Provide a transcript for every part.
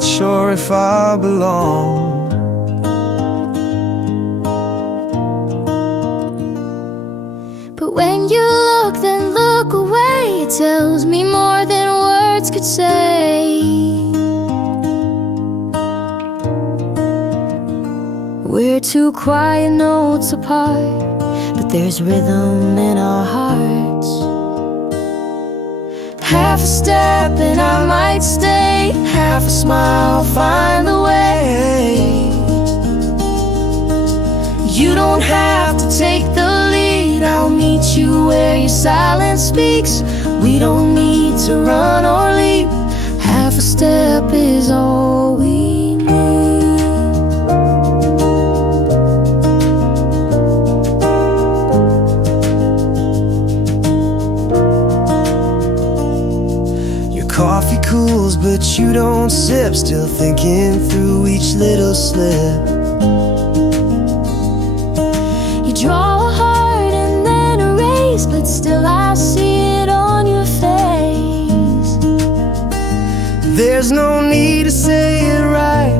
quite sure if I belong. But when you look, then look away. It tells me more than words could say. We're two quiet notes apart, but there's rhythm in our hearts. Half a step and I might stay, half a smile, find the way. You don't have to take the lead, I'll meet you where your silence speaks. We don't need to run or leap, half a step is all we need. Your coffee cools but you don't sip, still thinking through each little slip. You draw a heart and then erase, but still I see it on your face. There's no need to say it right,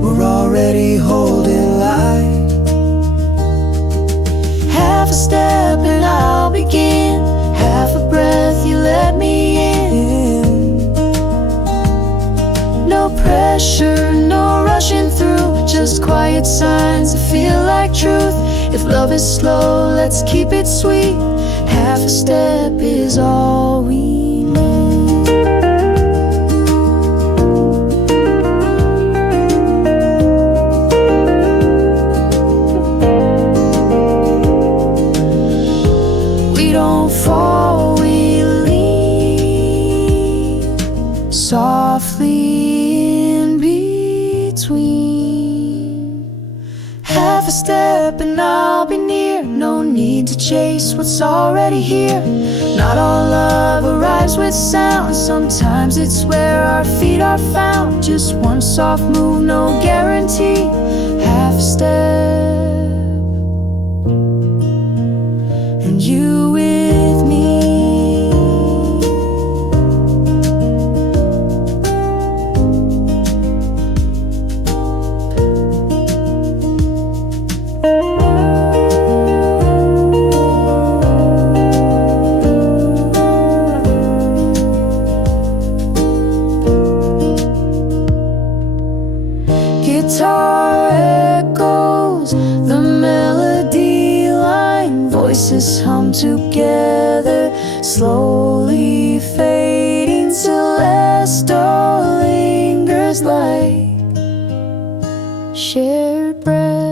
we're already holding light. Half a step and I'll begin, half a breath you let me in. No pressure, no rushing through, just quiet signs that feel like truth. If love is slow, let's keep it sweet, half a step is all we need. We don't fall, we lean softly in between. Half a step and I'll be near, no need to chase what's already here. Not all love arrives with sound, sometimes it's where our feet are found. Just one soft move, no guarantee, half a step and you with me. Guitar echoes the melody line, voices hum together, slowly fading till Celestial lingers like shared breath.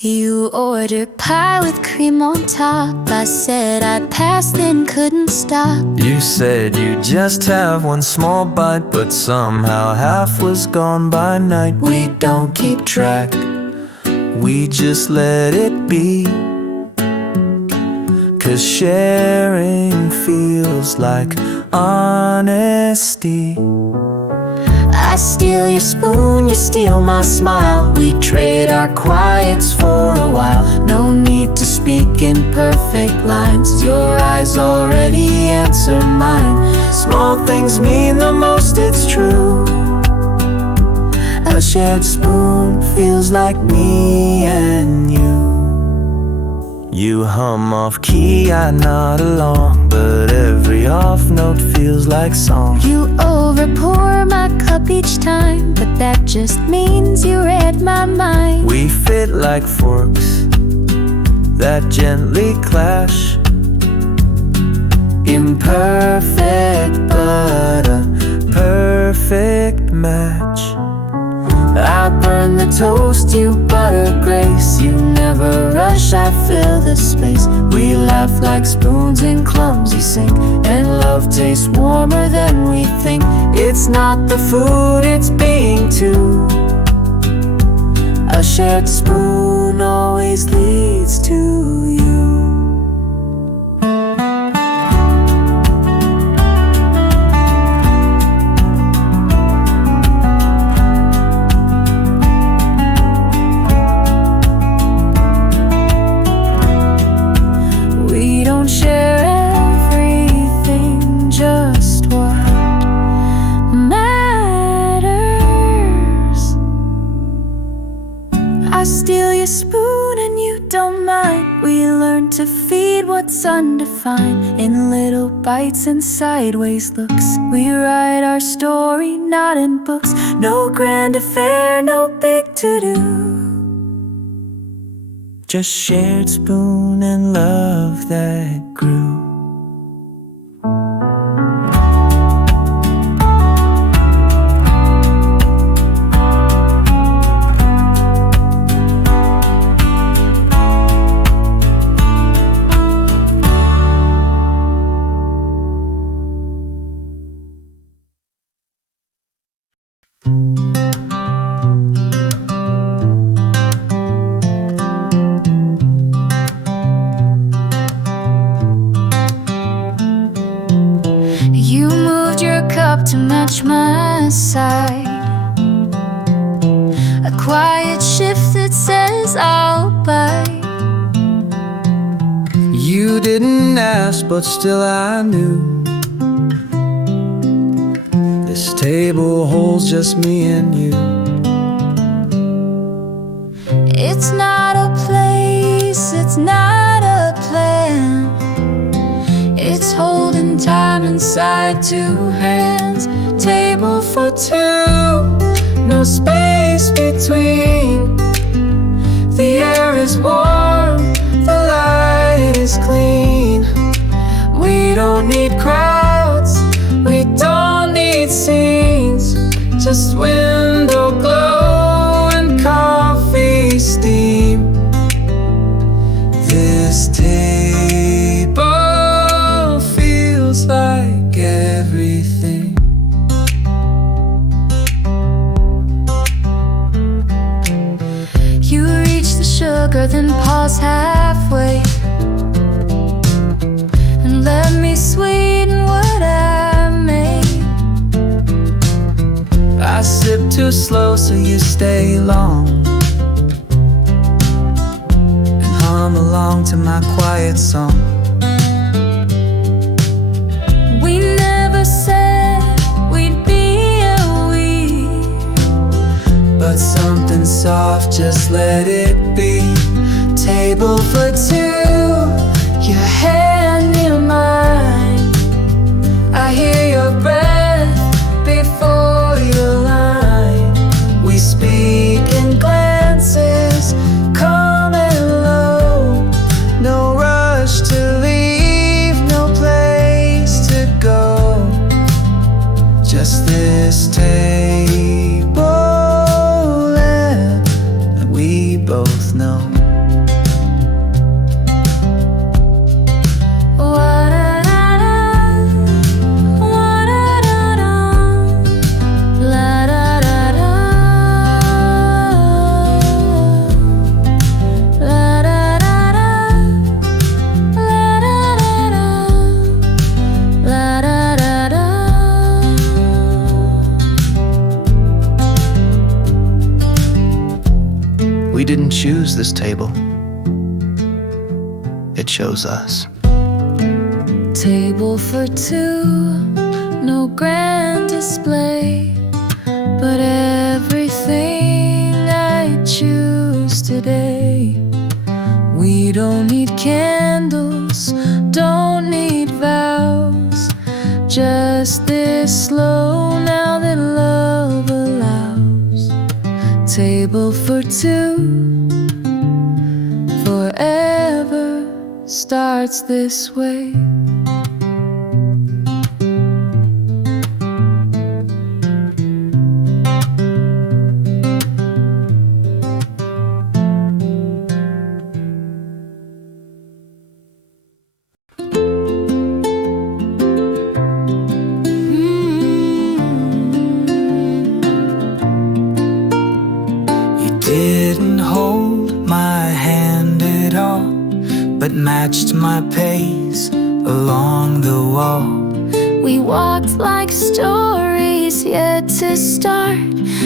You ordered pie with cream on top, I said I'd pass then couldn't stop. You said you'd just have one small bite, but somehow half was gone by night. We don't keep track, we just let it be, 'cause sharing feels like honesty. I steal your spoon, you steal my smile. We trade our quiets for a while. No need to speak in perfect lines, your eyes already answer mine. Small things mean the most, it's true. A shared spoon feels like me and you. You hum off key, I nod along, but every off note feels like song. You overpour my cup each time, but that just means you read my mind. We fit like forks that gently clash, imperfect but a perfect match. I burn the toast, you butter grace. You never rush, I fill the space. We laugh like spoons in clumsy sink, and love tastes warmer than we think. It's not the food, it's being two. A shared spoon always leads to you. don't mind. We learn to feed what's undefined in little bites and sideways looks. We write our story, not in books. No grand affair, no big to-do. Just shared spoon and love that grew. To match my side, a quiet shift that says I'll bite. You didn't ask, but still I knew. This table holds just me and you. It's not a place, it's not a plan. It's holding time inside two hands. Table for two, no space between. The air is warm, the light is clean. We don't need crowds, we don't need scenes. Just window glow and coffee steam. This table feels like everything. You reach the sugar, then pause halfway and let me sweeten what I made. I sip too slow so you stay long and hum along to my quiet song. We never said we'd be a we, but something soft, just let it be. Table for two, your hand in mine. I hear your breath before your line. we speak in glances, calm and low. No rush to leave, no place to go. Just this table and we both know. We didn't choose this table, it chose us. Table for two, no grand display, but everything I choose today. We don't need candles, don't need vows, just this slow now that love allows. Table for two, forever starts this way. Didn't hold my hand at all, but matched my pace along the wall. We walked like stories yet to start.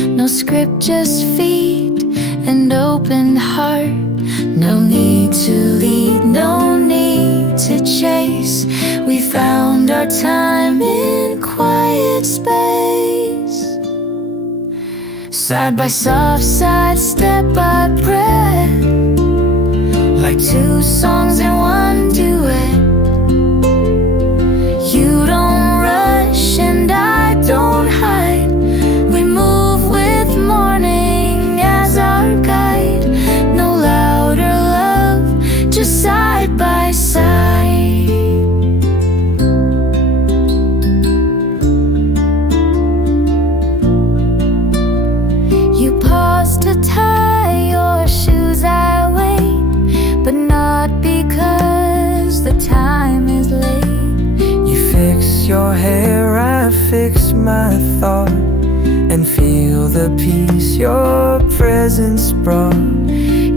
No script, just feet and open heart. No need to lead, no need to chase. We found our time in quiet space. Side by soft side, step by breath. like two songs in one duet. You don't rush and I don't hide. We move with morning as our guide. No louder love, just side by side. You pause to tie your shoes, I wait, but not because the time is late. You fix your hair, I fix my thought, and feel the peace your presence brought.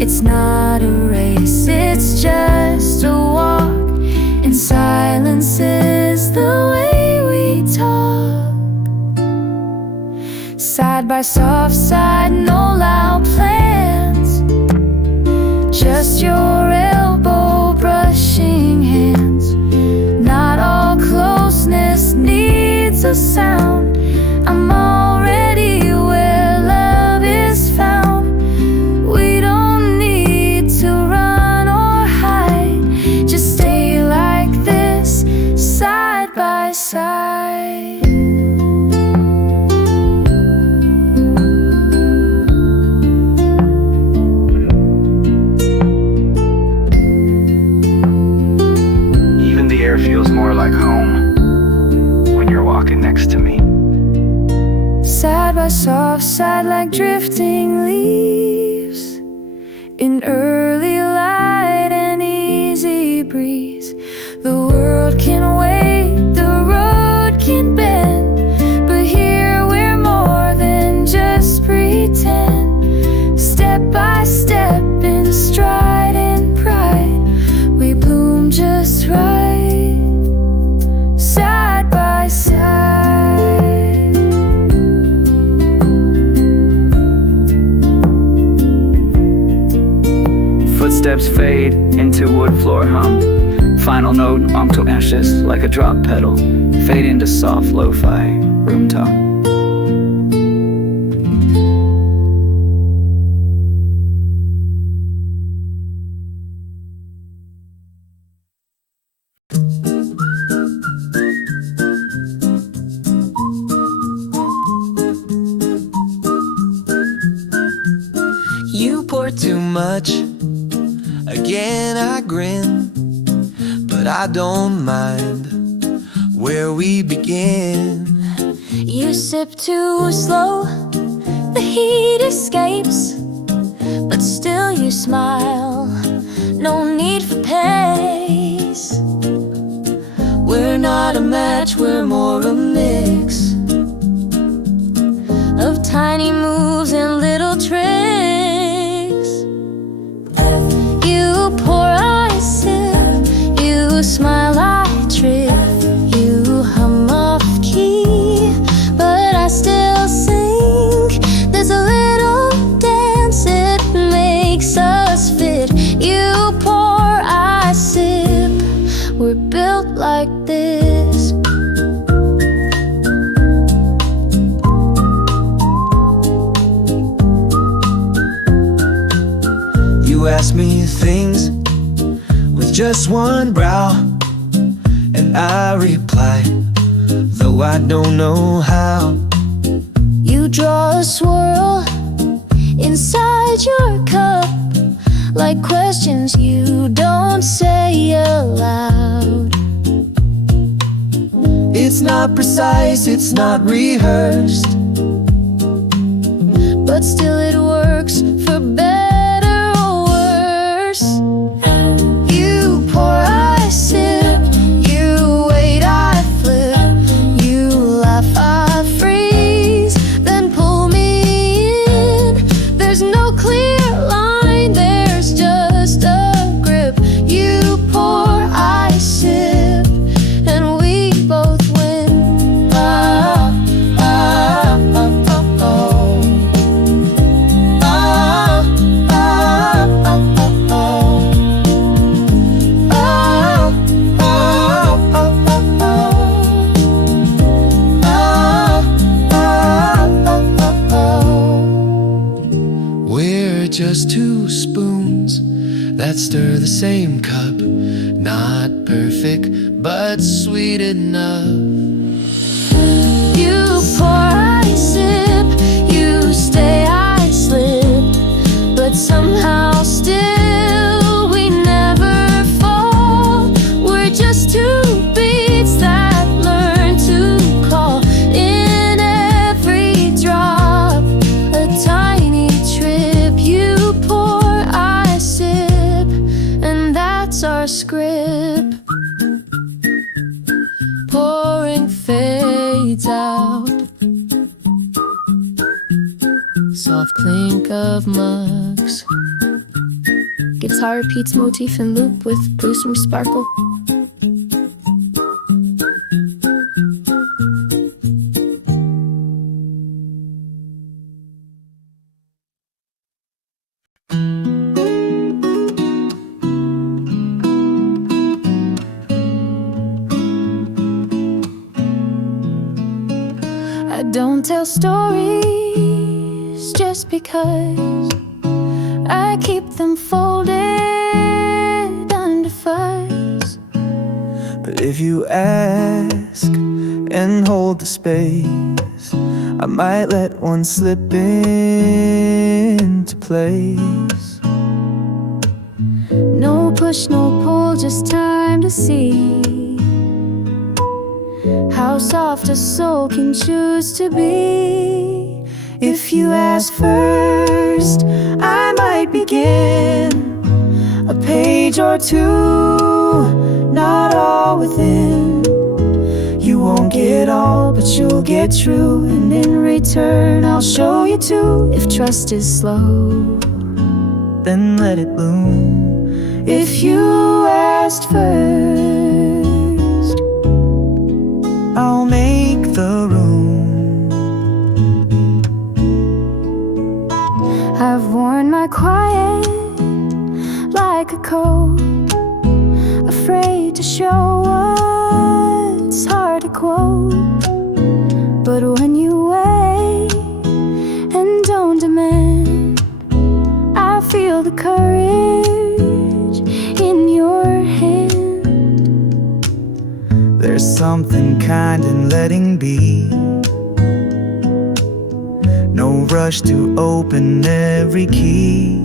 It's not a race, it's just a walk, and silence is the way we talk. Side by soft side, no loud plans, just your elbow brushing hands. Not all closeness needs a sound. I'm already where love is found. We don't need to run or hide, just stay like this, side by side. Even the air feels more like home when you're walking next to me. Side by soft side like drifting leaves in early light and easy breeze. The world can wait, the road can bend, but here we're more than just pretend. Step by step in stride and pride, we bloom just right, side by side. Footsteps fade into wood floor hum. Final note onto ashes like a drop pedal. Fade into soft lo-fi room tone. You pour too much, again I grin, but I don't mind where we begin. You sip too slow, the heat escapes, but still you smile, no need for pace. We're not a match, we're more a mix Of tiny moves and little tricks. You pour, I sip, you smile, I trip, you hum off key, but I still sing. There's a little dance, it makes us fit. You pour, I sip, we're built like this. You ask me things with just one brow, and I reply, though I don't know how. You draw a swirl inside your cup, like questions you don't say aloud. It's not precise, it's not rehearsed, But still it works for better or worse. You pour, I sip, you wait, I flip, you laugh, I freeze, then pull me in. There's no clear line, there's just a grip. You pour, I sip, and we both win. Ah, ah, ah, ah, oh. Ah, ah, ah, ah, oh. Ah, ah, ah, ah, oh. Ah, ah, ah, ah, oh. we're just two spoons that stir the same cup. Not perfect, but sweet enough. You pour, I sip, you stay, I slip, but somehow still we never fall. We're just two beats that learn to call in every drop a tiny trip. You pour, I sip, and that's our script. Pouring fades out, soft clink of mugs. Guitar repeats motif and loop with blue sparkle. I don't tell stories just because I keep them folded under fuzz. But if you ask and hold the space, I might let one slip into place. No push, no pull, just time to see how soft a soul can choose to be. If you ask first, I might begin a page or two, not all within. You won't get all, but you'll get true, and in return I'll show you too. If trust is slow, Then let it bloom. if you asked first, I'll make the room. I've worn my quiet like a coat, afraid to show what's hard to quote. But when you wait and don't demand, I feel the courage in your hand. There's something kind in letting be. No rush to open every key.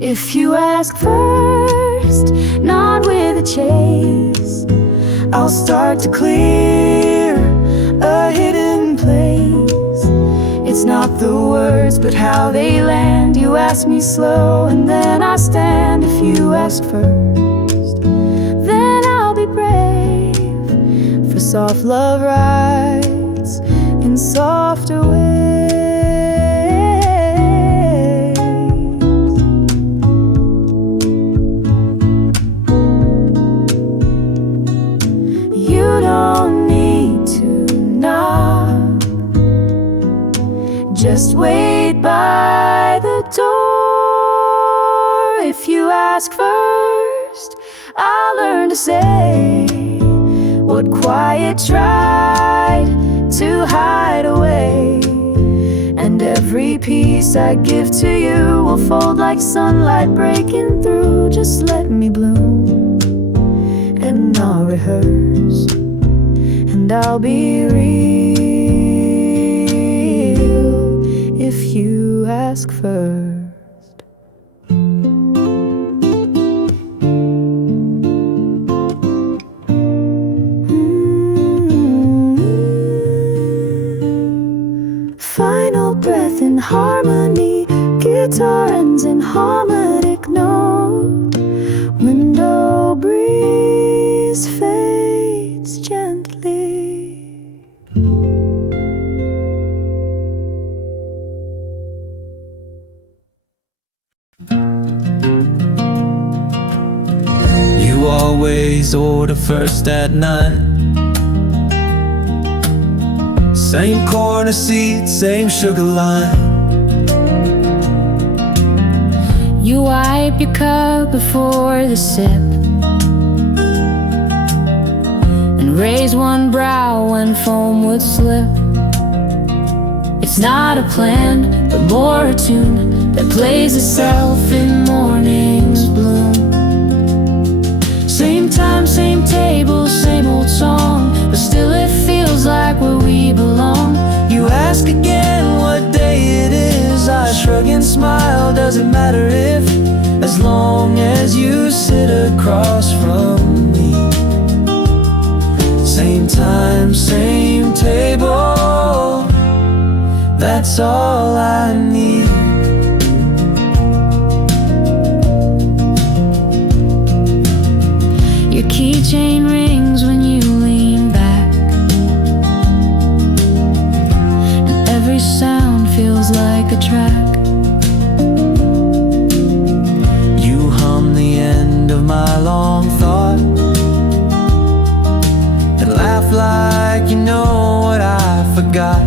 If you ask first, not with a chase, I'll start to clear a hidden place. It's not the words, but how they land. You ask me slow, and then I stand. If you ask first, then I'll be brave, for soft love rides in softer ways. You don't need to knock, just wait by the door. If you ask first, I'll learn to say what quiet tried to hide away. And every piece I give to you will fold like sunlight breaking through. Just let me bloom, and I'll rehearse, and I'll be real if you ask first. Final breath in harmony, guitar ends in harmonic note. Window breeze fades gently. You always order first at night. Same corner seat, same sugar line. You wipe your cup before the sip, and raise one brow when foam would slip. It's not a plan, but more a tune that plays itself in morning's bloom. Same time, same table, same old song, but still it feels like where we belong. You ask again what day it is, I shrug and smile, does it matter if, as long as you sit across from me. Same time, same table, that's all I need. Your keychain rings when you lean back, and every sound feels like a track. You hum the end of my long thought and laugh like you know what I forgot.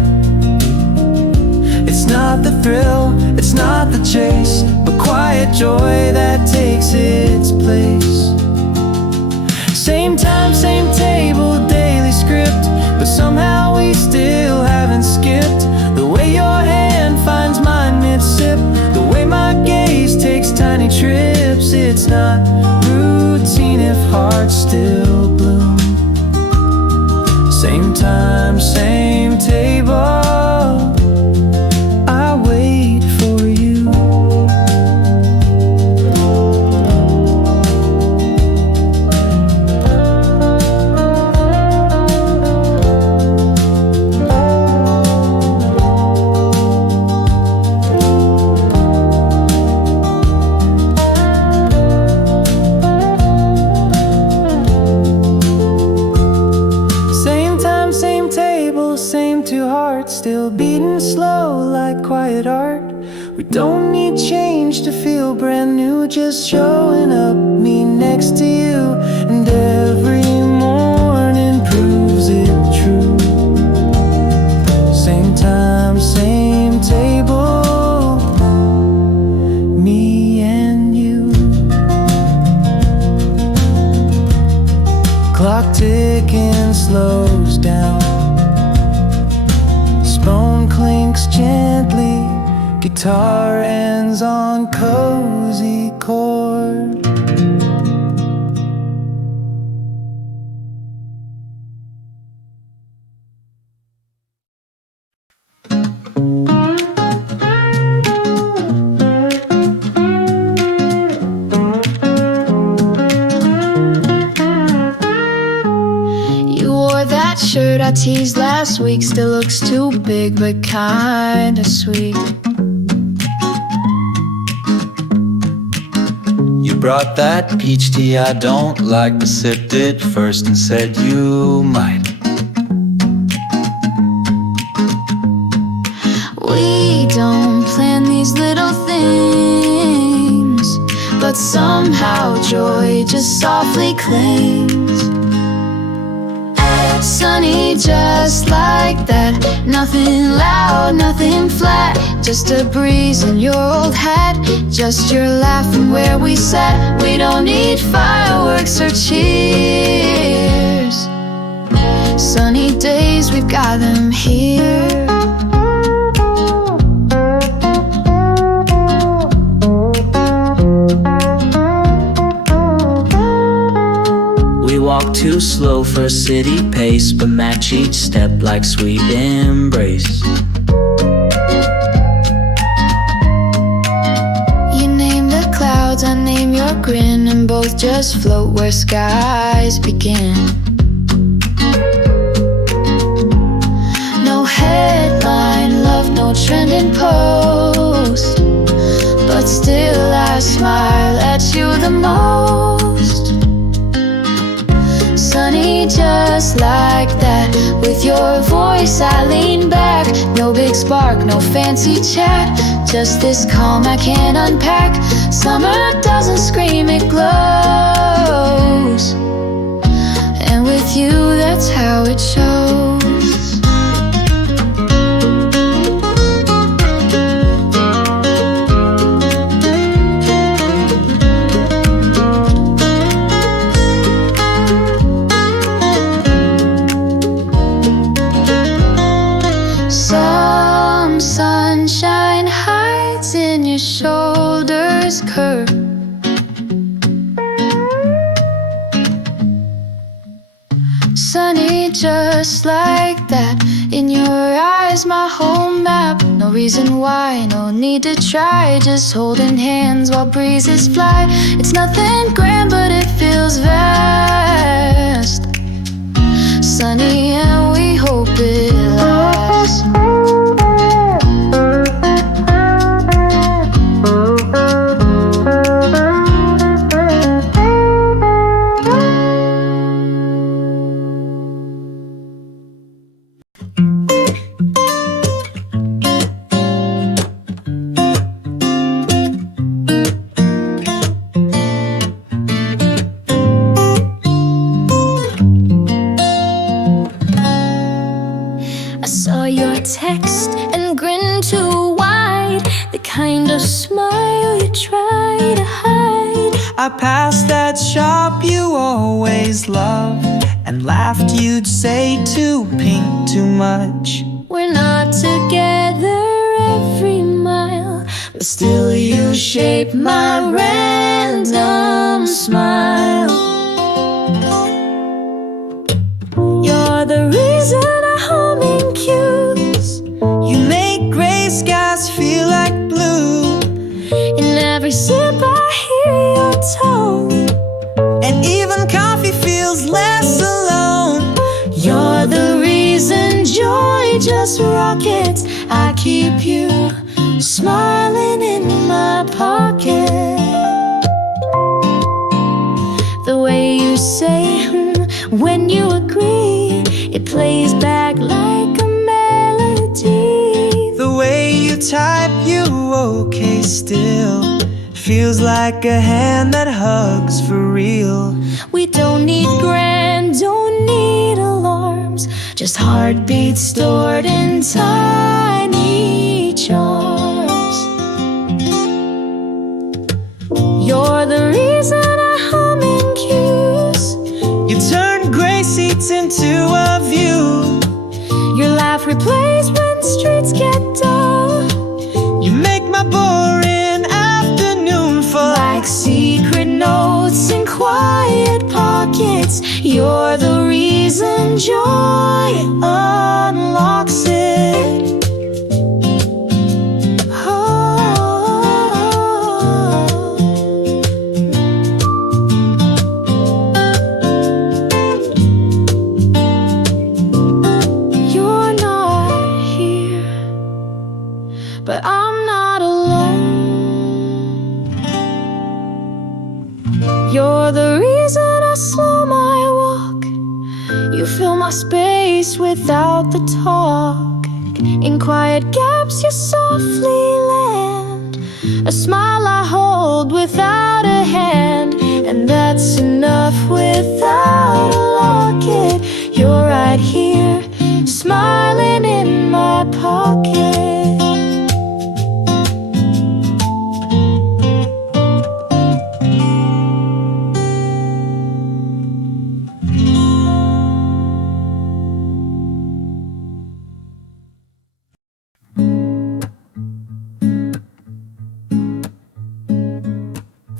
It's not the thrill, it's not the chase, but quiet joy that takes its place. Same time, same table, daily script, but somehow we still haven't skipped. The way your hand finds mine mid-sip, the way my gaze takes tiny trips. It's not routine if hearts still bloom. Same time, same table, I wait for you. Same time, same table, same two hearts, still beating slow like quiet art. We don't need change to feel brand new, just showing up, me next to you, and every morning proves it true. Same time, same table, me and you. Clock ticking slows down, spoon clinks gently, guitar ends on cozy chord. You wore that shirt I teased last week, still looks too big but kinda sweet. You brought that peach tea I don't like, but sipped it first and said you might. We don't plan these little things, but somehow joy just softly clings. Sunny just like that, nothing loud, nothing flat, just a breeze in your old hat, just your laugh from where we sat. We don't need fireworks or cheers, sunny days, we've got them here. We walk too slow for city pace, but match each step like sweet embrace. You name the clouds, I name your grin, and both just float where skies begin. No headline, love, no trending post, but still I smile at you the most. Sunny just like that, with your voice I lean back. No big spark, no fancy chat, just this calm I can't unpack. Summer doesn't scream, it glows, and with you that's how it shows. Some sunshine hides in your shoulders curve, just like that. In your eyes, my whole map. No reason why, no need to try. Just holding hands while breezes fly. It's nothing grand, but it feels vast. Sunny and we hope it lasts. Text and grin too wide, the kind of smile you try to hide. I passed that shop you always loved and laughed you'd say too pink too much. We're not together every mile, but still you shape my random smile. You're the reason I hum in cues. You make gray skies feel like blue. In every sip I hear your tone, And even coffee feels less alone. you're the reason joy just rockets. I keep you smiling in my pocket. The way you say when you agree, it plays back like a melody. The way you type you okay still feels like a hand that hugs for real. We don't need grand, don't need alarms, just heartbeats stored in tiny jars. You're the reason I hum in cues. You turn gray seats into a view. Your laugh replays when streets get dull, You make my boring afternoon feel like secret notes in quiet pockets. You're the reason joy unlocks it. You're not here, but I'm not alone. You're the reason I slow my walk. You fill my space without the talk. In quiet gaps you softly land, a smile I hold without a hand. And that's enough without a locket. You're right here, smiling in my pocket.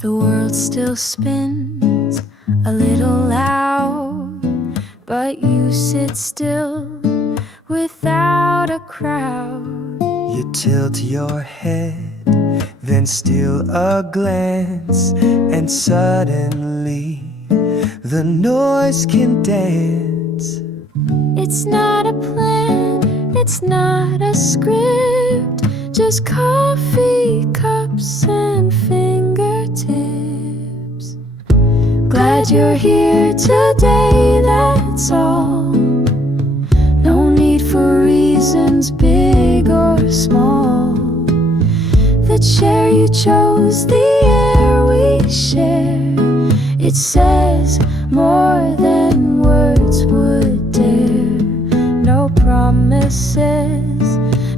The world still spins a little loud, but you sit still without a crowd. You tilt your head, then steal a glance, and suddenly the noise can dance. It's not a plan, it's not a script, just coffee cups and fingertips. Glad you're here today, that's all. No need for reasons big or small. The chair you chose, the air we share, it says more than words would dare. No promises,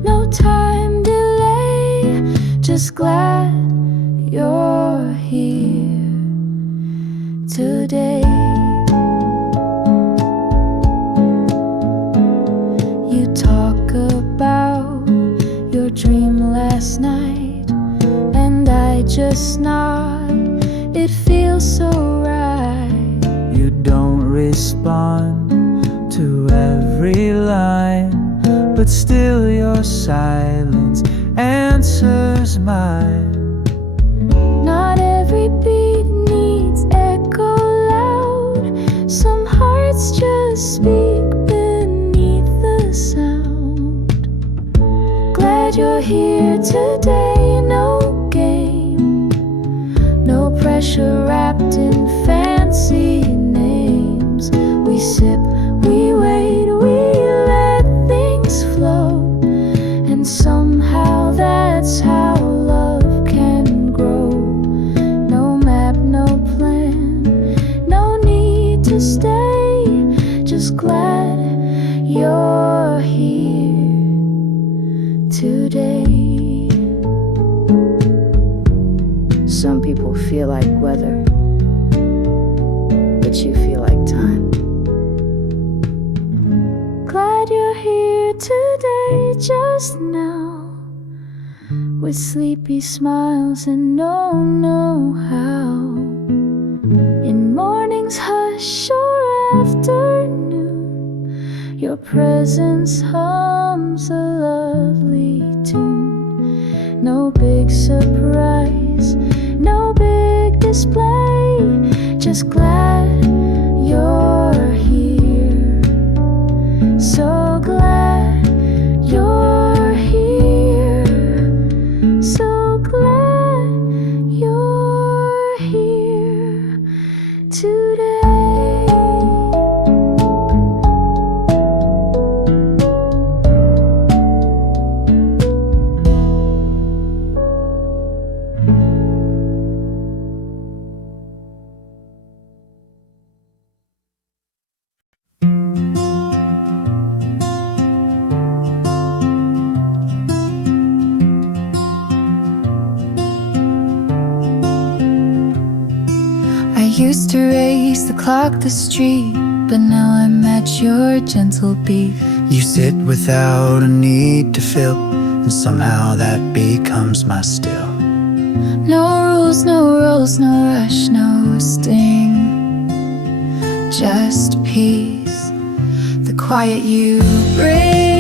no time delay, just glad you're here today. You talk about your dream last night, and I just nod, it feels so right. You don't respond to every line, but still your silence answers mine. Not every beat needs echo loud. Some hearts just speak beneath the sound. Glad you're here today, no game, no pressure wrapped in fancy names. We sip, we wait, we let things flow, and somehow that's how love can grow. No map, no plan, no need to stay, just glad you're here today. Some people feel like weather, but you feel like time. Glad you're here today, just now, with sleepy smiles and no know-how. In morning's hush or afternoon, your presence hums a lovely tune. No big surprise, no big display, just glad you're here. So glad you're here. So glad you're here today. I used to race the clock, the street, but now I'm at your gentle beat. You sit without a need to fill, and somehow that becomes my still. No rules, no rules, no rush, no sting, just peace, the quiet you bring.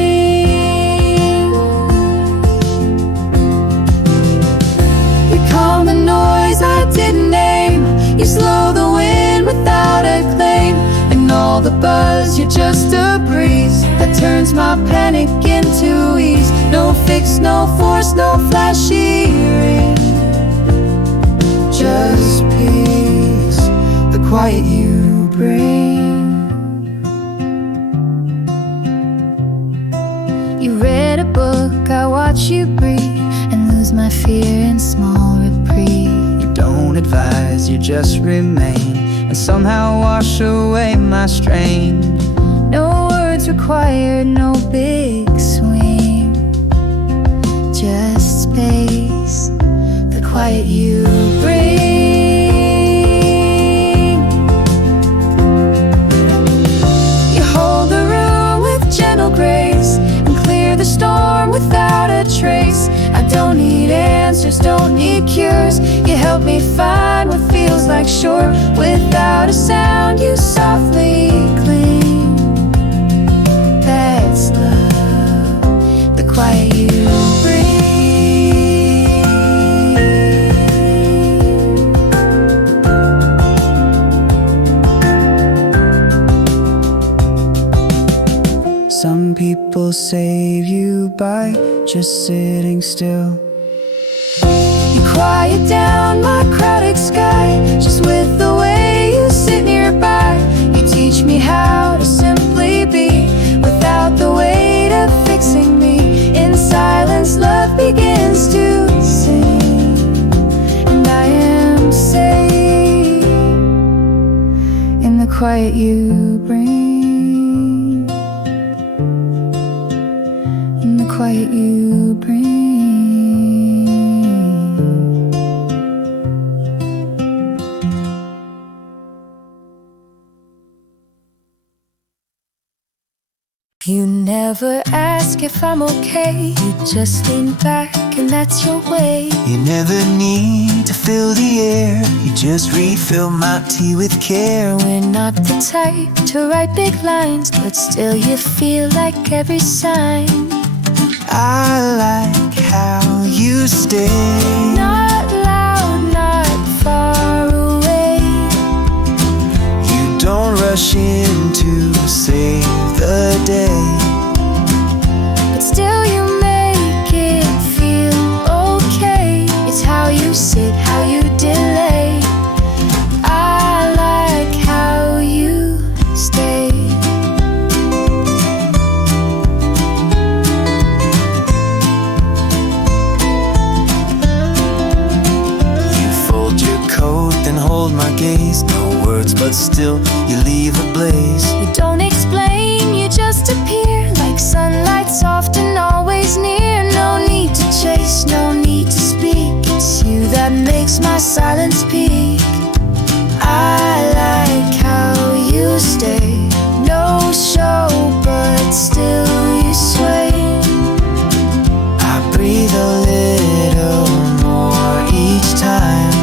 You calm the noise I didn't name, you slow the wind without a claim, and all the buzz, you're just a breeze that turns my panic into ease. No fix, no force, no flashy ring, just peace, the quiet you bring. You read a book, I watch you breathe, and lose my fear in small reprieve. You don't advise, you just remain, and somehow wash away my strain. No words required, no big swing, just space, the quiet you bring. You hold the room with gentle grace and clear the storm without a trace. I don't need answers, don't need cures. You help me find what feels like shore. Without a sound, you softly cling. That's love, the quiet you bring. Some people save you by just sitting still. You quiet down my crowded sky, just with the way you sit nearby. You teach me how to simply be, without the weight of fixing me. In silence, love begins to sing, and I am safe in the quiet you bring. In the quiet you bring. You never never ask if I'm okay. You just lean back and that's your way. You never need to fill the air. You just refill my tea with care. We're not the type to write big lines, but still you feel like every sign. I like how you stay. Not loud, not far away. You don't rush in to save the day, but still you make it feel okay. It's how you sit, how you delay. I like how you stay. You fold your coat, then hold my gaze. No words, but still you leave a blaze. You don't explain, you just appear like sunlight, soft and always near. No need to chase, no need to speak. It's you that makes my silence peak. I like how you stay. No show, but still you sway. I breathe a little more each time.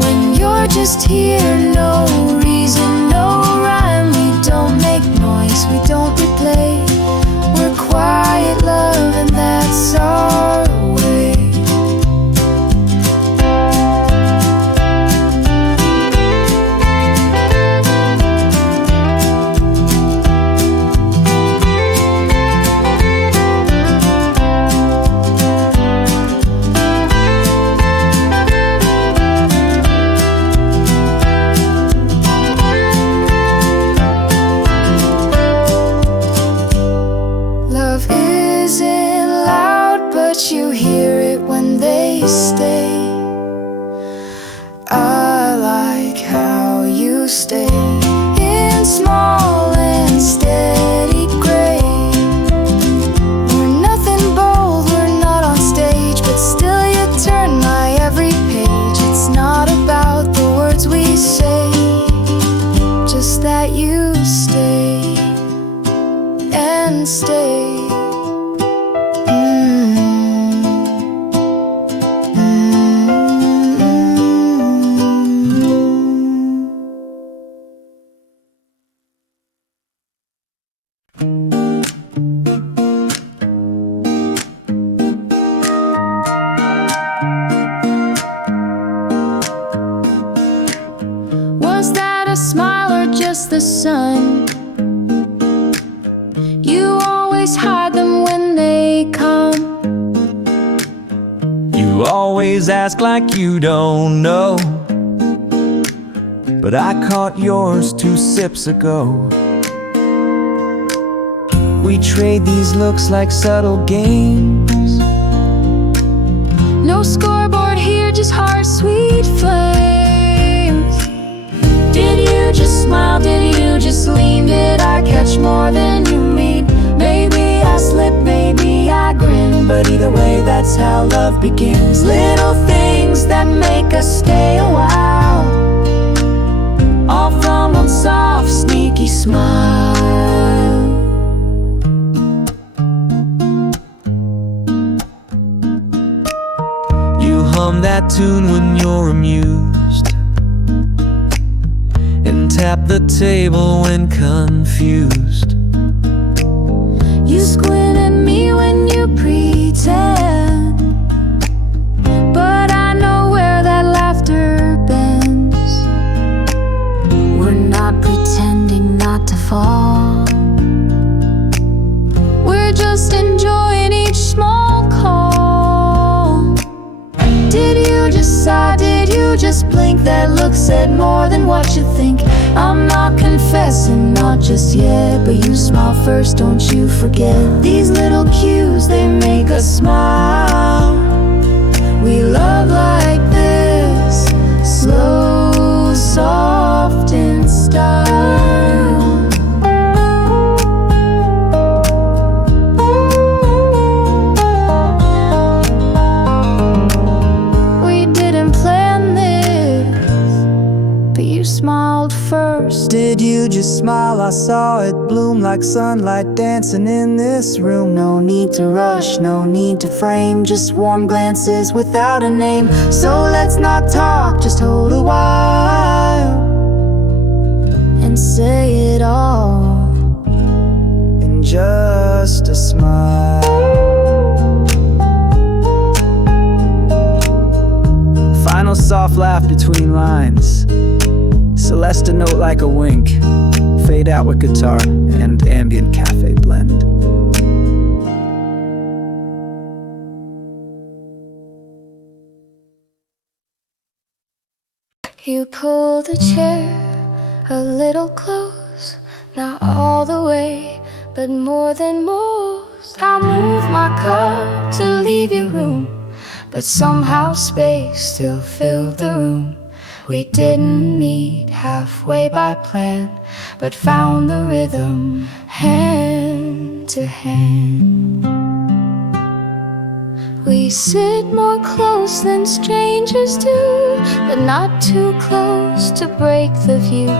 When you're just here, no reason, no rhyme. We don't make noise, we don't replay. We're quiet love and that's our way. Love isn't loud, but you hear it when they stay. I like how you stay in small and steady gray. We're nothing bold, we're not on stage, but still you turn my every page. It's not about the words we say, just that you stay and stay. Was that a smile or just the sun? You always hide them when they come. You always ask like you don't know, but I caught yours 2 sips ago. We trade these looks like subtle games. No scoreboard here, just heart sweet flames. Did you just smile? Did you just lean? Did I catch more than you mean? Maybe I slipped, maybe I grin, but either way that's how love begins. Little things that make us stay a while, all from one soft sneaky smile. You hum that tune when you're amused, and tap the table when confused. You squint at me when you pretend, but I know where that laughter bends. We're not pretending not to fall, we're just enjoying each small call. Did you just sigh? Did you just blink? That look said more than what you think. I'm not confessing, not just yet, but you smile first, don't you forget. These little cues, they make us smile. We love like this, slow, soft in style. We didn't plan this, but you smiled first. Did you you just smile, I saw it bloom like sunlight dancing in this room. No need to rush, no need to frame, just warm glances without a name. So let's not talk, just hold a while and say it all in just a smile. Final soft laugh between lines, Celeste a note like a wink, fade out with guitar and ambient cafe blend. You pull the chair a little close, not all the way, but more than most. I move my cup to leave your room, but somehow space still filled the room. We didn't meet halfway by plan, but found the rhythm hand to hand. We sit more close than strangers do, but not too close to break the view.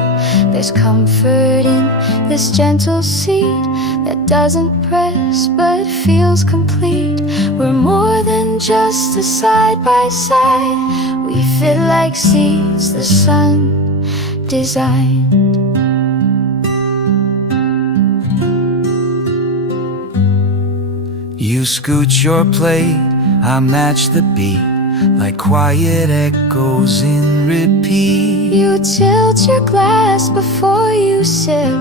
There's comfort in this gentle seat that doesn't press but feels complete. We're more than just a side by side. We fit like seeds the sun designed. You scoot your plate, I match the beat, like quiet echoes in repeat. You tilt your glass before you sip,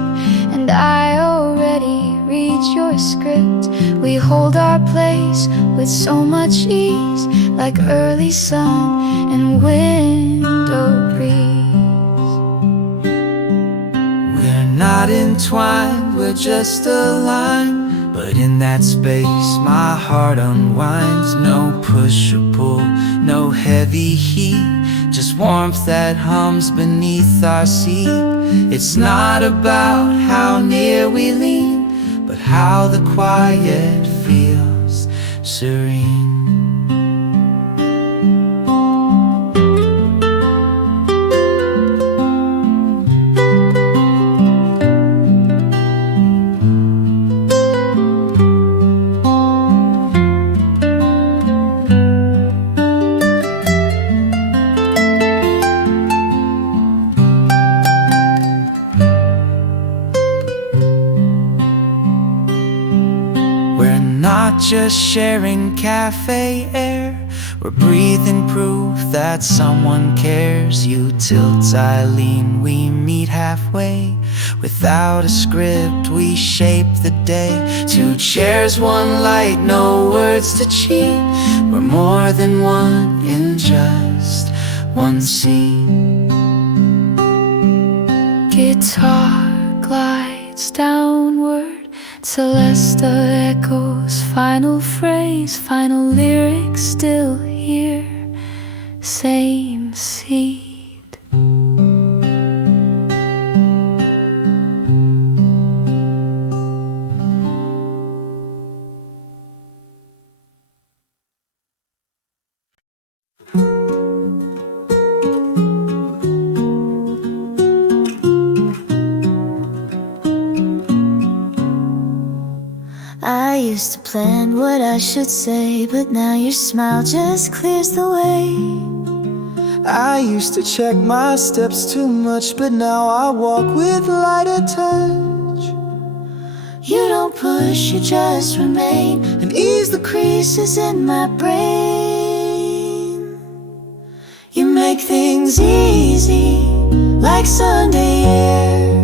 and I already read your script. We hold our place with so much ease, like early sun and window breeze. We're not entwined, we're just aligned, but in that space my heart unwinds. No push or pull, no heavy heat, just warmth that hums beneath our seat. It's not about how near we lean, but how the quiet feels serene. Just sharing cafe air, we're breathing proof that someone cares. You tilt, I lean, we meet halfway. Without a script, we shape the day. Two chairs, one light, no words to cheat. We're more than one in just one seat. Guitar glides downward, Celeste echoes, final phrase, final lyric, still here, same seed. I used to plan what I should say, but now your smile just clears the way. I used to check my steps too much, but now I walk with lighter touch. You don't push, you just remain, And ease the creases in my brain. You make things easy, like Sunday air.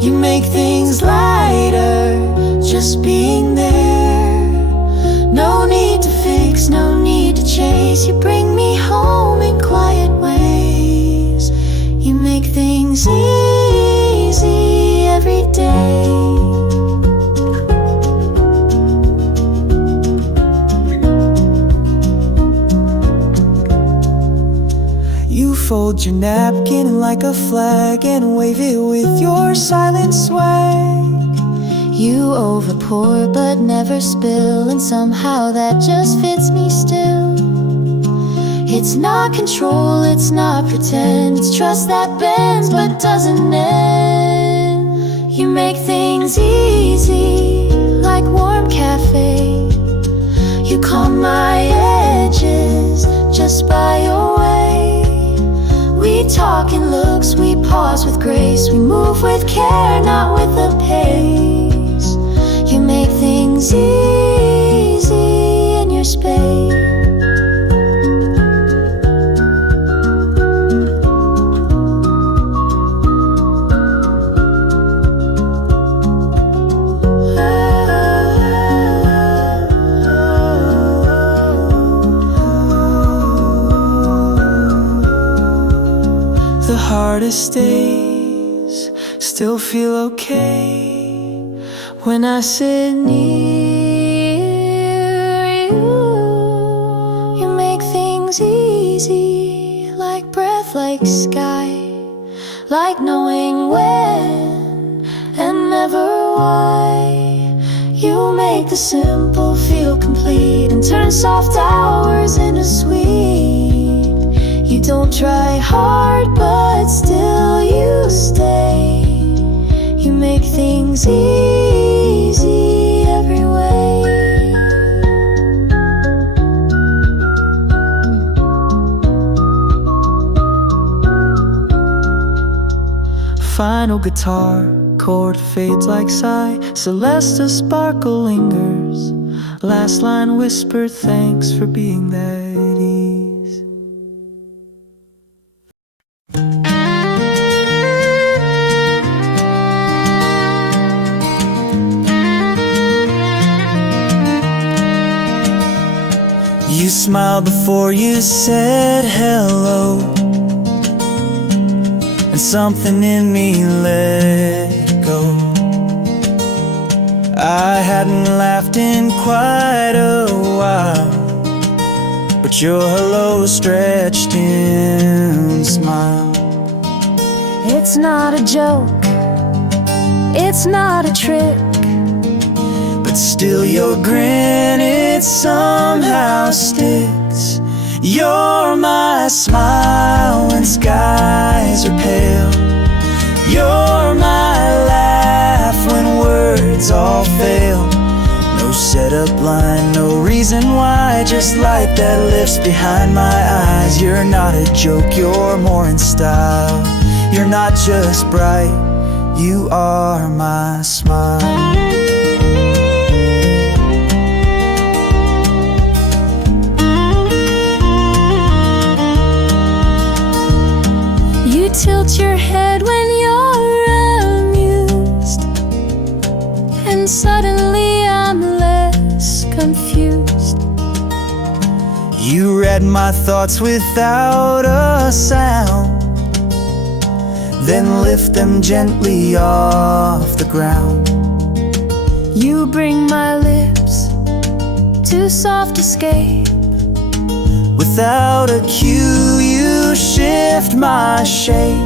You make things lighter, just being there. No need to fix, no need to chase. You bring me home in quiet ways. You make things easy every day. You fold your napkin like a flag and wave it with your silent swag. You overpour but never spill, and somehow that just fits me still. It's not control, it's not pretend, it's trust that bends but doesn't end. You make things easy, like warm cafe. You calm my edges just by your way. We talk in looks, we pause with grace. We move with care, not with a pace. You make things easy in your space. The hardest days still feel okay when I sit near you. You make things easy, like breath, like sky, like knowing when and never why. You make the simple feel complete and turn soft hours into sweet. You don't try hard, but still you stay. You make things easy every way. Final guitar chord fades like sigh. Celeste, a sparkle lingers. Last line whispered, thanks for being that ease. You smiled before you said hello, and something in me let go. I hadn't laughed in quite a while, but your hello stretched in smile. It's not a joke, it's not a trick, But still your grin, it somehow sticks. You're my smile when skies are pale. You're my laugh when words all fail. No setup line, no reason why, just light that lifts behind my eyes. You're not a joke, you're more in style. You're not just bright, you are my smile. you tilt your head when you're amused, and suddenly I'm less confused. You read my thoughts without a sound, then lift them gently off the ground. You bring my lips to soft escape. Without a cue, you shift my shape.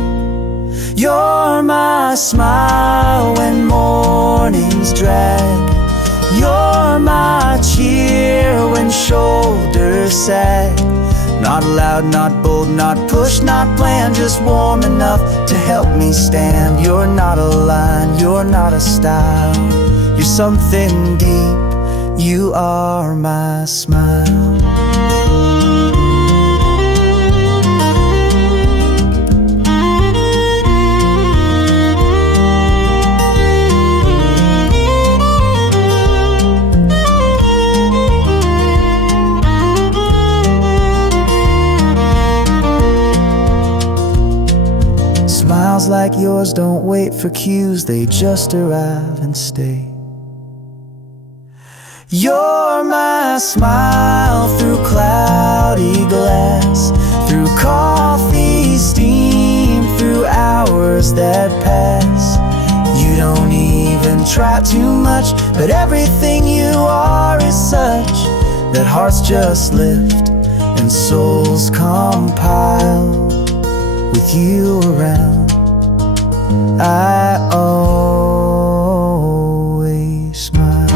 You're my smile when mornings drag. You're my cheer when shoulders sag. Not loud, not bold, not push, not planned, just warm enough to help me stand. You're not a line, you're not a style. You're something deep, you are my smile. Smiles like yours don't wait for cues, they just arrive and stay. You're my smile through cloudy glass, through coffee steam, through hours that pass. You don't even try too much, but everything you are is such that hearts just lift and souls compile. With you around, I always smile.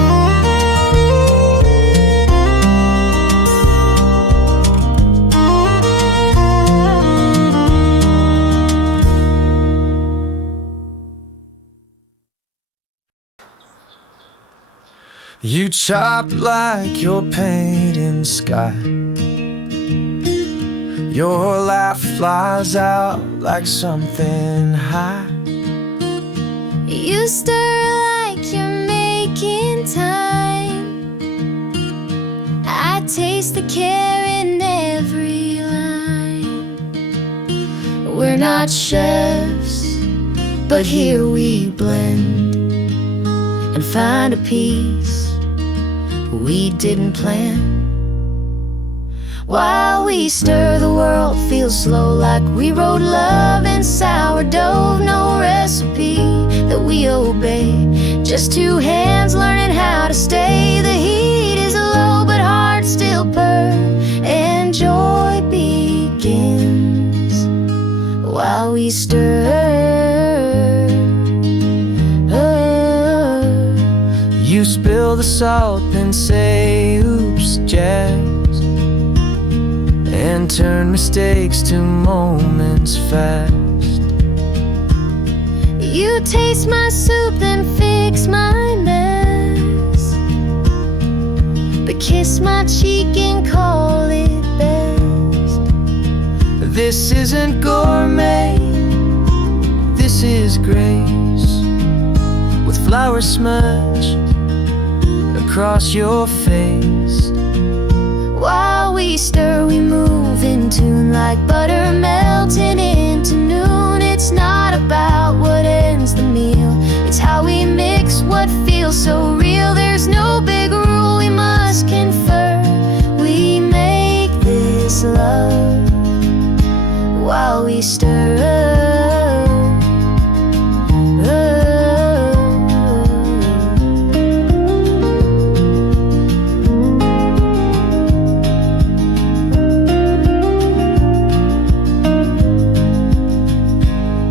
You chop like you're painting sky. Your laugh flies out like something high. You stir like you're making time. I taste the care in every line. We're not chefs, but here we blend and find a peace we didn't plan. While we stir, the world feels slow, like we wrote love in sourdough. No recipe that we obey, just two hands learning how to stay. The heat is low, but hearts still burn, and joy begins while we stir. You spill the salt and say, oops, jazz, and turn mistakes to moments fast. You taste my soup, then fix my mess, but kiss my cheek and call it best. This isn't gourmet, this is grace, with flour smudged across your face. While we stir, we move in tune, like butter melting into noon. It's not about what ends the meal, it's how we mix what feels so real. There's no big rule we must confer, we make this love while we stir.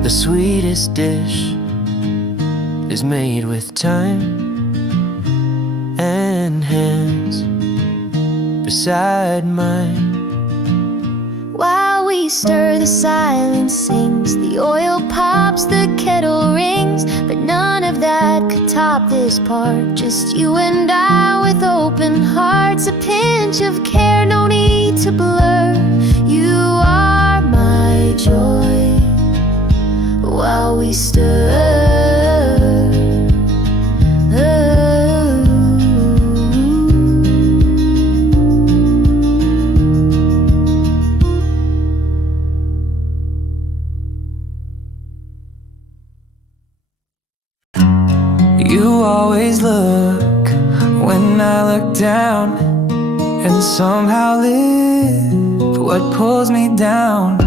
The sweetest dish is made with time and hands beside mine. While we stir, the silence sings, the oil pops, the kettle rings, but none of that could top this part. Just you and I with open hearts, a pinch of care, no need to blur. You are my joy while we stir. You always look when I look down, and somehow lift what pulls me down.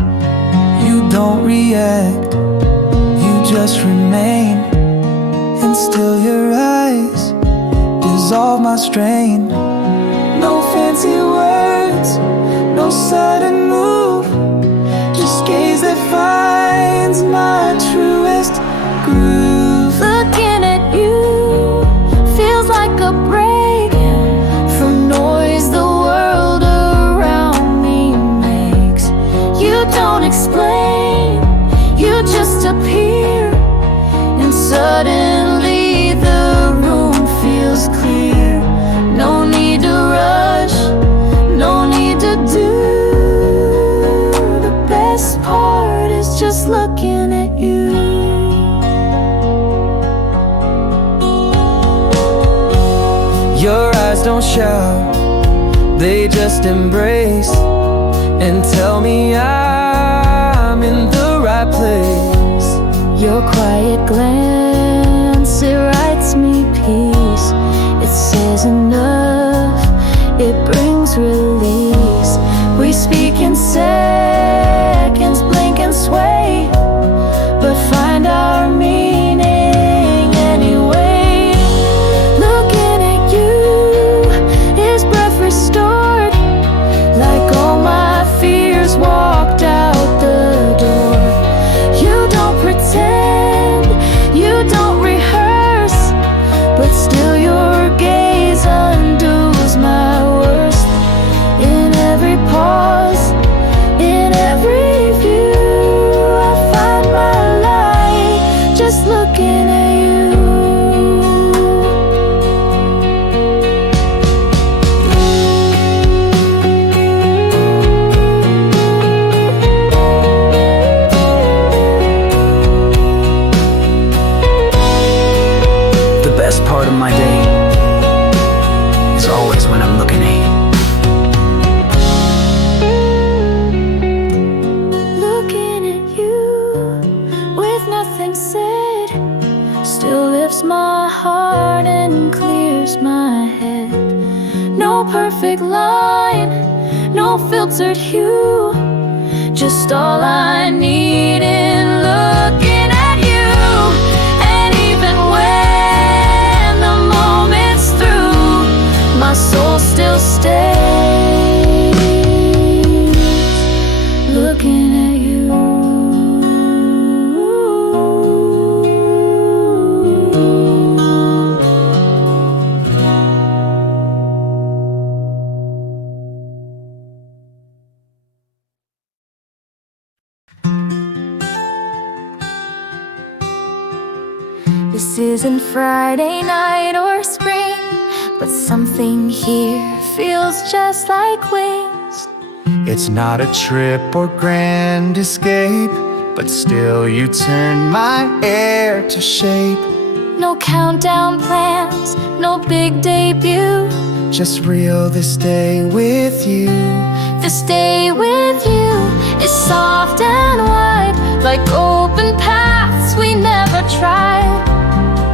You don't react, you just remain, and still your eyes dissolve my strain. No fancy words, no sudden move, just gaze that finds my truest groove. Looking at you feels like a break from noise the world around me makes. You don't explain, you just appear, and suddenly the room feels clear. No need to rush, no need to do. The best part is just looking at you. Your eyes don't shout, they just embrace and tell me I'm in the right place. Your quiet glance, it writes me peace. It says enough, it brings release. We speak in seconds, blink and sway, but find our meaning anyway. Looking at you is breath restored, like all my fears walked out the door. You don't pretend, you don't rehearse, but still your gaze undoes my worst. perfect line, no filtered hue, just all I need in looking at you. And even when the moment's through, my soul still stays looking at you. This isn't Friday night or spring, but something here feels just like wings. It's not a trip or grand escape, but still you turn my air to shape. No countdown plans, no big debut. Just real this day with you. This day with you is soft and wide, like open paths we never tried.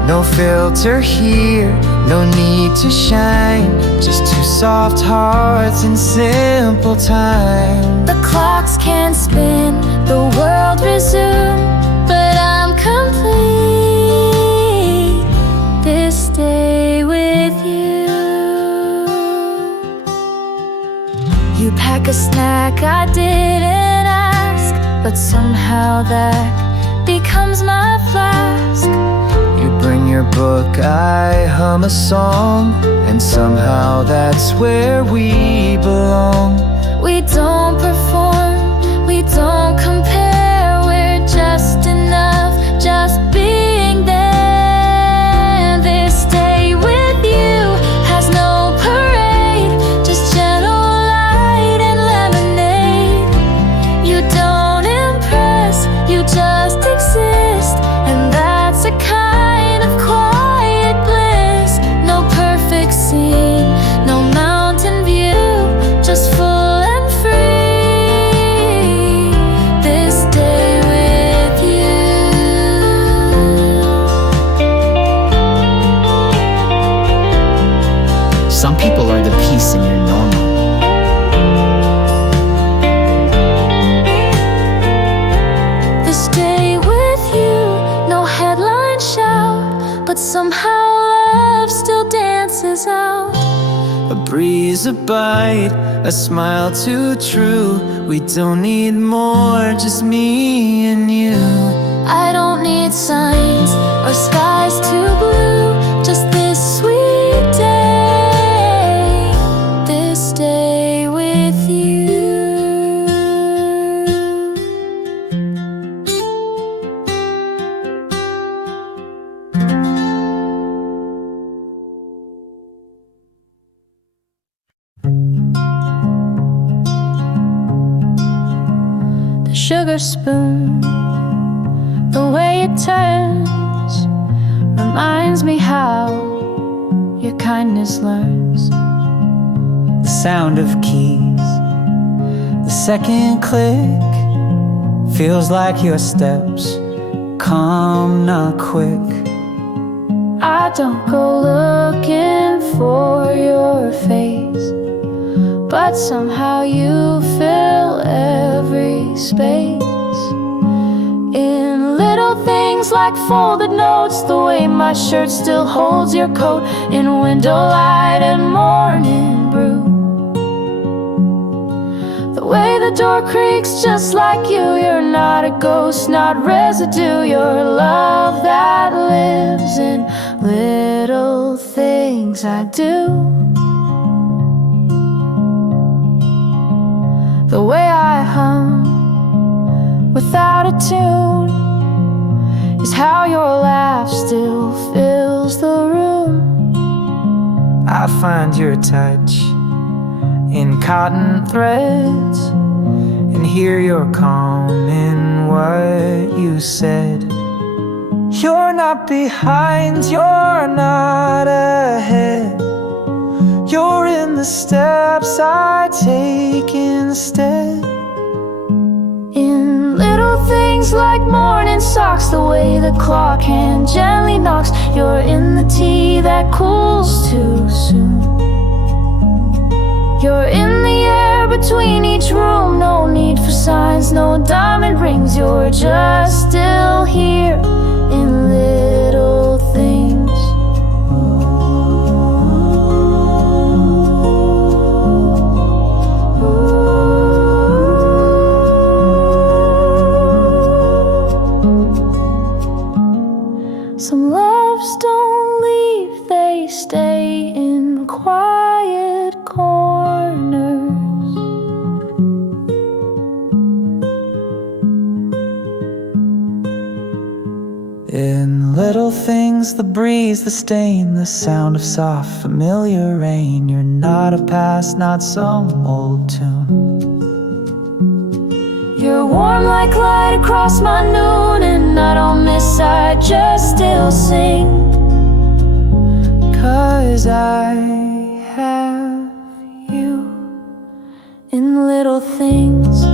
No filter here, no need to shine. Just two soft hearts in simple time. The clocks can spin, the world resume, but I'm complete this day with you. You pack a snack I didn't ask, but somehow that becomes my flask. You bring your book, I hum a song, and somehow that's where we belong. We don't perform, we don't compare, we're just enough, just being there. This day with you has no parade, just gentle light and lemonade. You don't impress, you just exist, and that's a kind of quiet bliss. No perfect scene, no mountain view, just full and free. This day with you. Some people are the peace in your normal. This day with you, no headline shout, but somehow love still dances out. A breeze, a bite, a smile too true. We don't need more, just me and you. I don't need signs or skies too blue, just this sweet day, this day with you. The sugar spoon, the way it turns, reminds me how your kindness learns. The sound of keys, the second click, feels like your steps come not quick. I don't go looking for your face, but somehow you fill every space. In little things like folded notes, the way my shirt still holds your coat, in window light and morning brew. The way the door creaks just like you're not a ghost, not residue. You're love that lives in little things I do. The way I hum without a tune is how your laugh still fills the room. I find your touch in cotton threads and hear your calm in what you said. You're not behind, you're not ahead. You're in the steps I take instead. In little things like morning socks, the way the clock hand gently knocks, you're in the tea that cools too soon. You're in the air between each room. No need for signs, no diamond rings. You're just still here in little things. Some loves don't leave, they stay in quiet corners. In little things, the breeze, the stain, the sound of soft, familiar rain. You're not a past, not some old tune. You're warm like light across my noon, and I don't miss, I just still sing. 'Cause I have You in little things.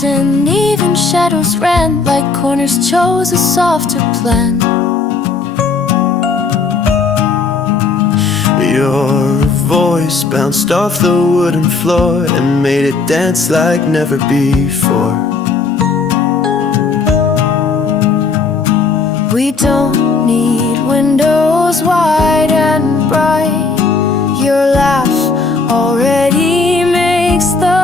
And even shadows ran like corners chose a softer plan. Your voice bounced off the wooden floor and made it dance like never before. We don't need windows wide and bright. Your laugh already makes the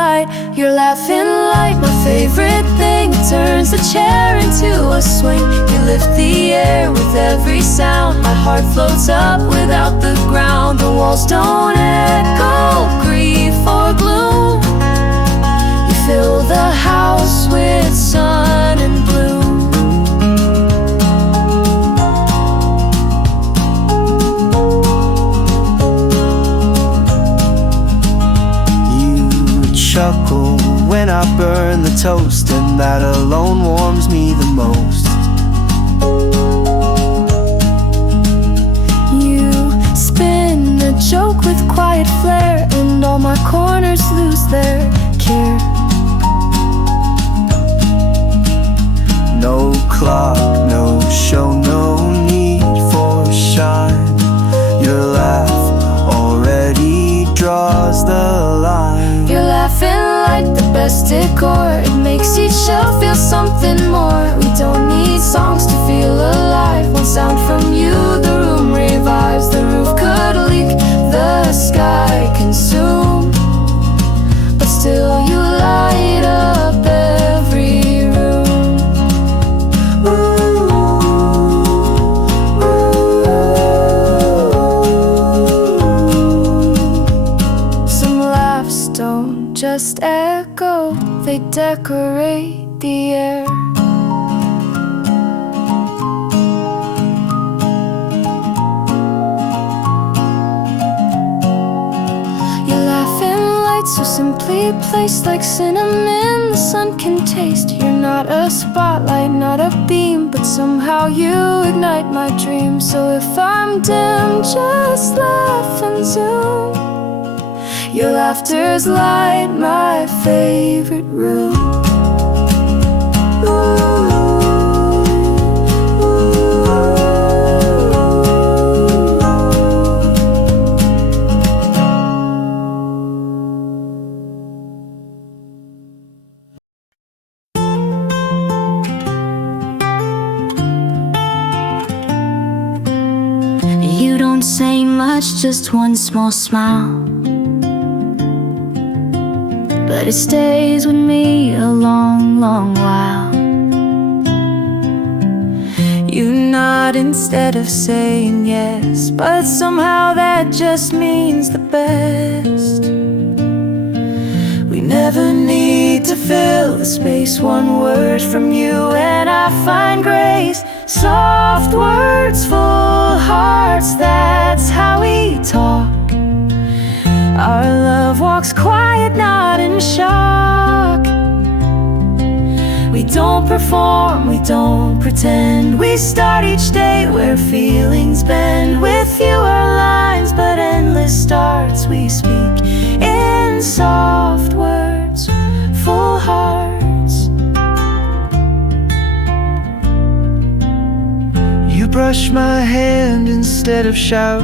light. You're laughing like my favorite thing. It turns the chair into a swing. You lift the air with every sound. My heart floats up without the ground. The walls don't echo grief or gloom. You fill the house with sun and bloom. Chuckle when I burn the toast, and that alone warms me the most. You spin a joke with quiet flair, and all my corners lose their care. No clock, no show, no need for shine. Your laugh already draws the line. You're laughing like the best decor. It makes each shelf feel something more. We don't need songs to feel alive. One sound from you, the room revives. The roof could leak, the sky consume, but still you light up every room. Some laughs don't just echo, they decorate the air. Your laughing light so simply placed like cinnamon the sun can taste. You're not a spotlight, not a beam, but somehow you ignite my dreams. So if I'm dim, just laugh and zoom. Your laughter's light my favorite room. You don't say much, just one small smile, but it stays with me a long, long while. You nod instead of saying yes, but somehow that just means the best. We never need to fill the space. One word from you and I find grace. Soft words, full hearts, that's how we talk. Our love walks quiet, not in shock. We don't perform, we don't pretend. We start each day where feelings bend, with fewer lines but endless starts. We speak in soft words, full hearts. You brush my hand instead of shout,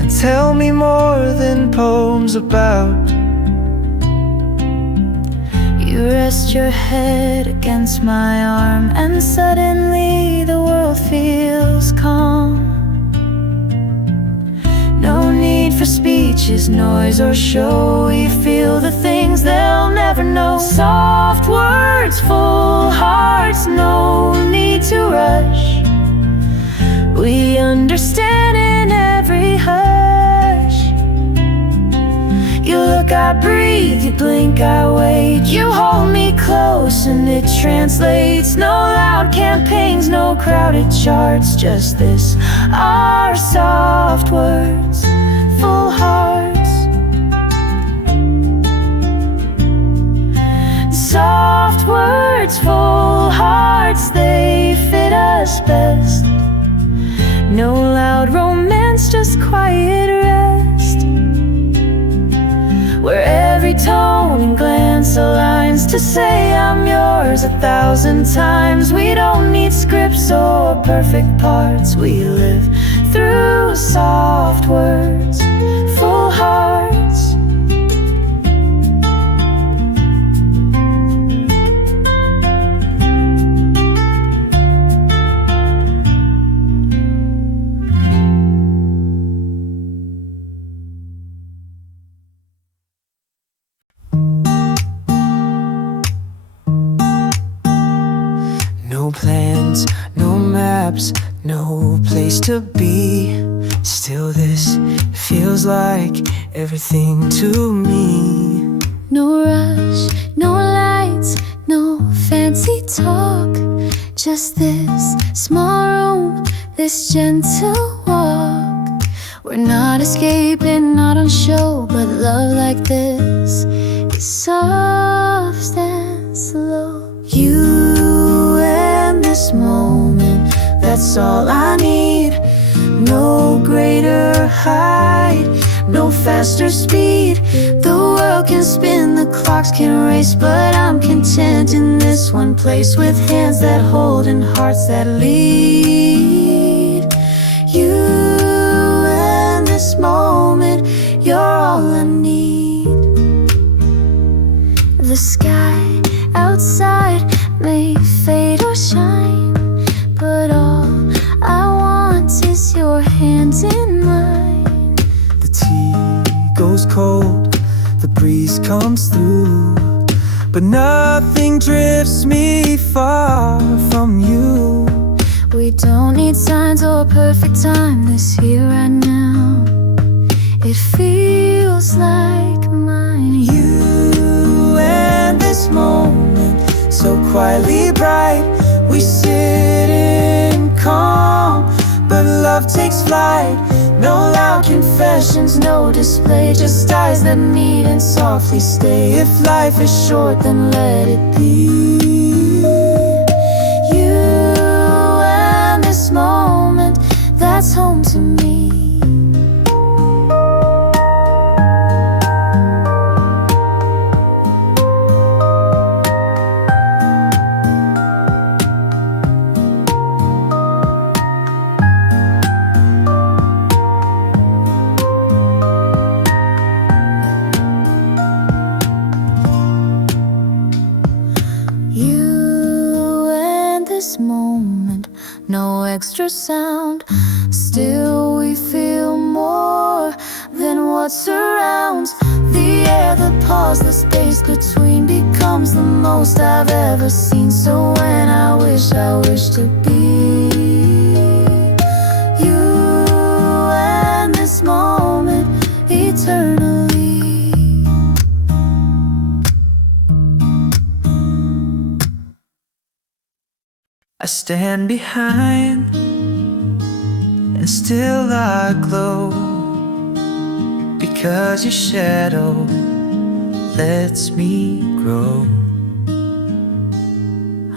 and tell me more than poems about. You rest your head against my arm, and suddenly the world feels calm. No need for speeches, noise or show. We feel the things they'll never know. Soft words, full hearts, no need to rush. We understand in every hush. You look, I breathe, you blink, I wait. You hold me close and it translates. No loud campaigns, no crowded charts, just this, our soft words, full hearts. Soft words, full hearts, they fit us best. No loud romance, just quiet rest, where every tone and glance aligns to say I'm yours 1,000 times. We don't need scripts or perfect parts. We live through soft words, full hearts. No plans, no maps, no place to be. Still this feels like everything to me. No rush, no lights, no fancy talk. Just this small room, this gentle walk. We're not escaping, not on show, but love like this is soft and slow. You and this moment, that's all I need. No greater height, no faster speed. The world can spin, the clocks can race, but I'm content in this one place, with hands that hold and hearts that lead. You and this moment, you're all I need. The sky outside may fade or shine, but all I want is your hand in mine. The tea goes cold, the breeze comes through, but nothing drifts me far from you. We don't need signs or perfect time, this here right now, it feels like mine. You and this moment, so quietly bright. We sit in calm, but love takes flight. No loud confessions, no display, just eyes that meet and softly stay. If life is short, then let it be. You and this moment, that's home to me. No extra sound, still we feel more than what surrounds. The air, the pause, the space between becomes the most I've ever seen. So when I wish to be you and this moment eternally. I stand behind and still I glow because your shadow lets me grow.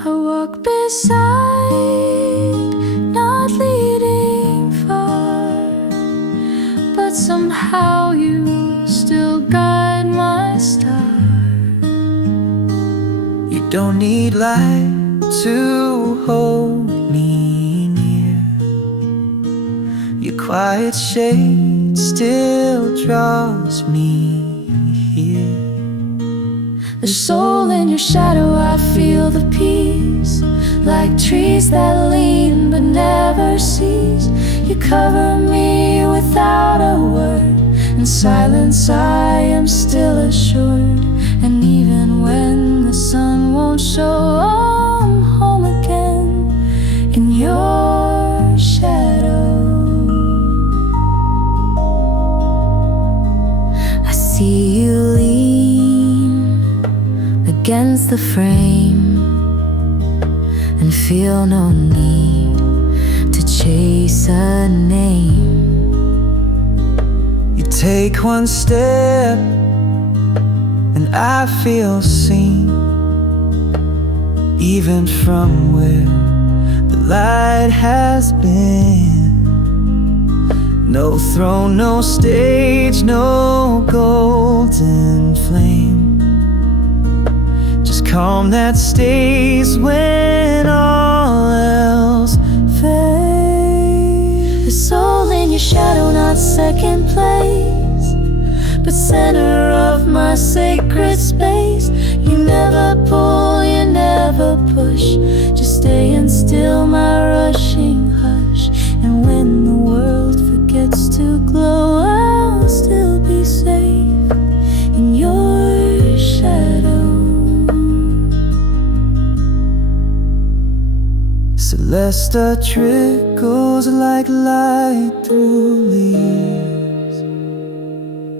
I walk beside, not leading far, but somehow you still guide my star. You don't need light to hold me near. Your quiet shade still draws me here. The soul in your shadow, I feel the peace, like trees that lean but never cease. You cover me without a word. In silence I am still assured. And even when the sun won't show, I'm home again in your shadow. I see you lean against the frame and feel no need to chase a name. You take one step and I feel seen, even from where the light has been. No throne, no stage, no golden flame, just calm that stays when all else fades. The soul in your shadow, not second place, but center of my sacred space. You never pull, you never push, just staying still, my rushing hush. And when the world forgets to glow, I'll still be safe in your shadow. Celeste trickles like light through leaves.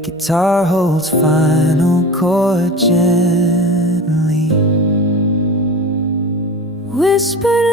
Guitar holds final chord gently. Whispered